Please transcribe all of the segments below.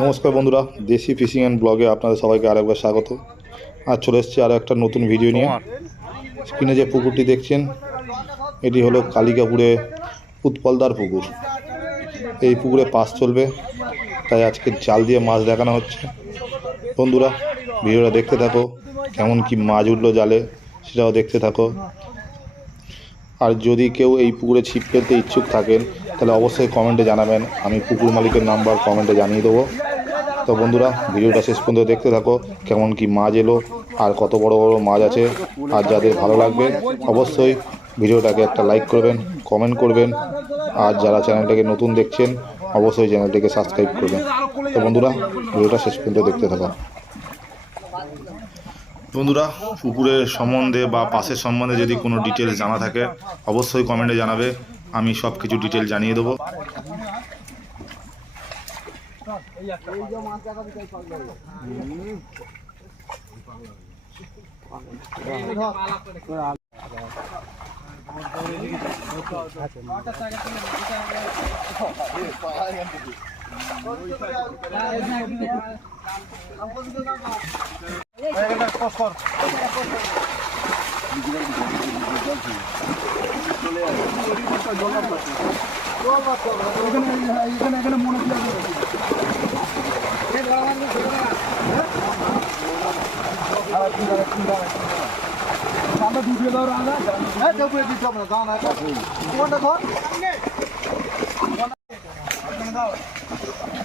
নমস্কার বন্ধুরা, দেশি ফিশিং অ্যান্ড ব্লগে আপনাদের সবাইকে আরেকবার স্বাগত। আর চলে এসেছি আরও একটা নতুন ভিডিও নিয়ে। স্ক্রিনে যে পুকুরটি দেখছেন, এটি হলো কালিকাপুরে উৎপলদার পুকুর। এই পুকুরে পাস চলবে, তাই আজকে জাল দিয়ে মাছ দেখানো হচ্ছে। বন্ধুরা, ভিডিওটা দেখতে থাকো, কেমন কি মাছ উঠল জালে, সেটাও দেখতে থাকো। আর যদি কেউ এই পুকুরে ছিপ ফেলতে ইচ্ছুক থাকেন, তাহলে অবশ্যই কমেন্টে জানাবেন। আমি পুকুর মালিকের নাম্বার কমেন্টে জানিয়ে দেবো। তো বন্ধুরা, ভিডিওটা শেষ পর্যন্ত দেখতে থাকো, কেমন কি মাছ এলো, আর কত বড় বড় মাছ আছে, আর যাদের ভালো লাগবে, অবশ্যই ভিডিওটাকে একটা লাইক করবেন, কমেন্ট করবেন, আর যারা চ্যানেলটাকে নতুন দেখছেন, অবশ্যই চ্যানেলটিকে সাবস্ক্রাইব করবেন। তো বন্ধুরা, ভিডিওটা শেষ পর্যন্ত দেখতে থাকো। বন্ধুরা পুকুরের সম্বন্ধে বা পাশের সম্বন্ধে যদি কোনো ডিটেলস জানা থাকে, অবশ্যই কমেন্টে জানাবে, আমি সব কিছু ডিটেল জানিয়ে দেবো। আমরা দুধে দাও রাঙা হ্যাঁ দেবো দিতে হবে না দাও না কোনটা ধর দাও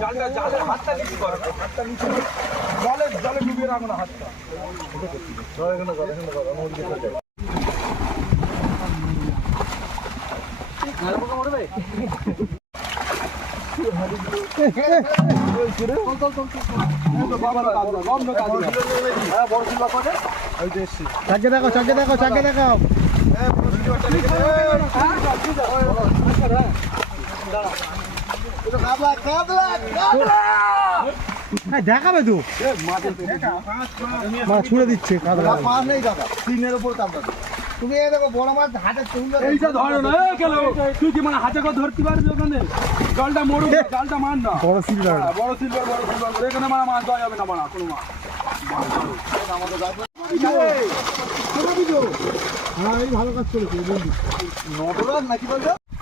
জালটা জালের হাতটা নিচু করো হাতটা নিচু জলে জলে ডুবিয়ে রাখো না হাতটা চাকে দেখো চাকে দেখো চাকে দেখো হ্যাঁ, দেখাবে তো। মাছ ছুড়ে দিচ্ছে কাদলা। মাছ নেই দাদা তিনের উপর কামড়া তুমি এই দেখো বড় মাছ হাতে তুললে এইটা ধরো না গেল। তুই কি মানে হাতে করে ধরতে পারবি ওখানে? জলটা মরুক জালটা মার না। বড় সিলভার হ্যাঁ, বড় সিলভার বড় সিলভার এখানে মানে মাছ দেওয়া যাবে না মানা কোনো মাছ। হ্যাঁ এই ভালো কাজ করেছে নটরাজ নাকি বলছো?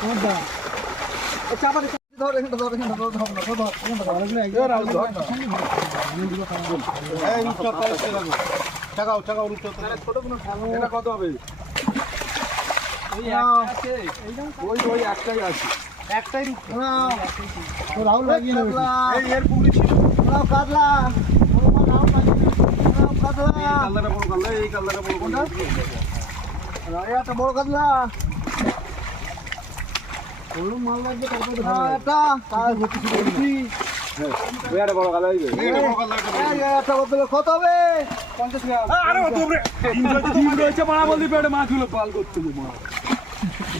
কোনটা? ধর এখানটা ছোট কত হবে ওই ওই একটাই আছে। একটাই রূপচাঁদ রাহুল লাগিয়ে এর ছিল। বড় কাতলা। মাল লাগবে কত হবে? পঞ্চাশ গ্রাম আরে রয়েছে মারা বলতে পেটে মাছগুলো পাল করতে মা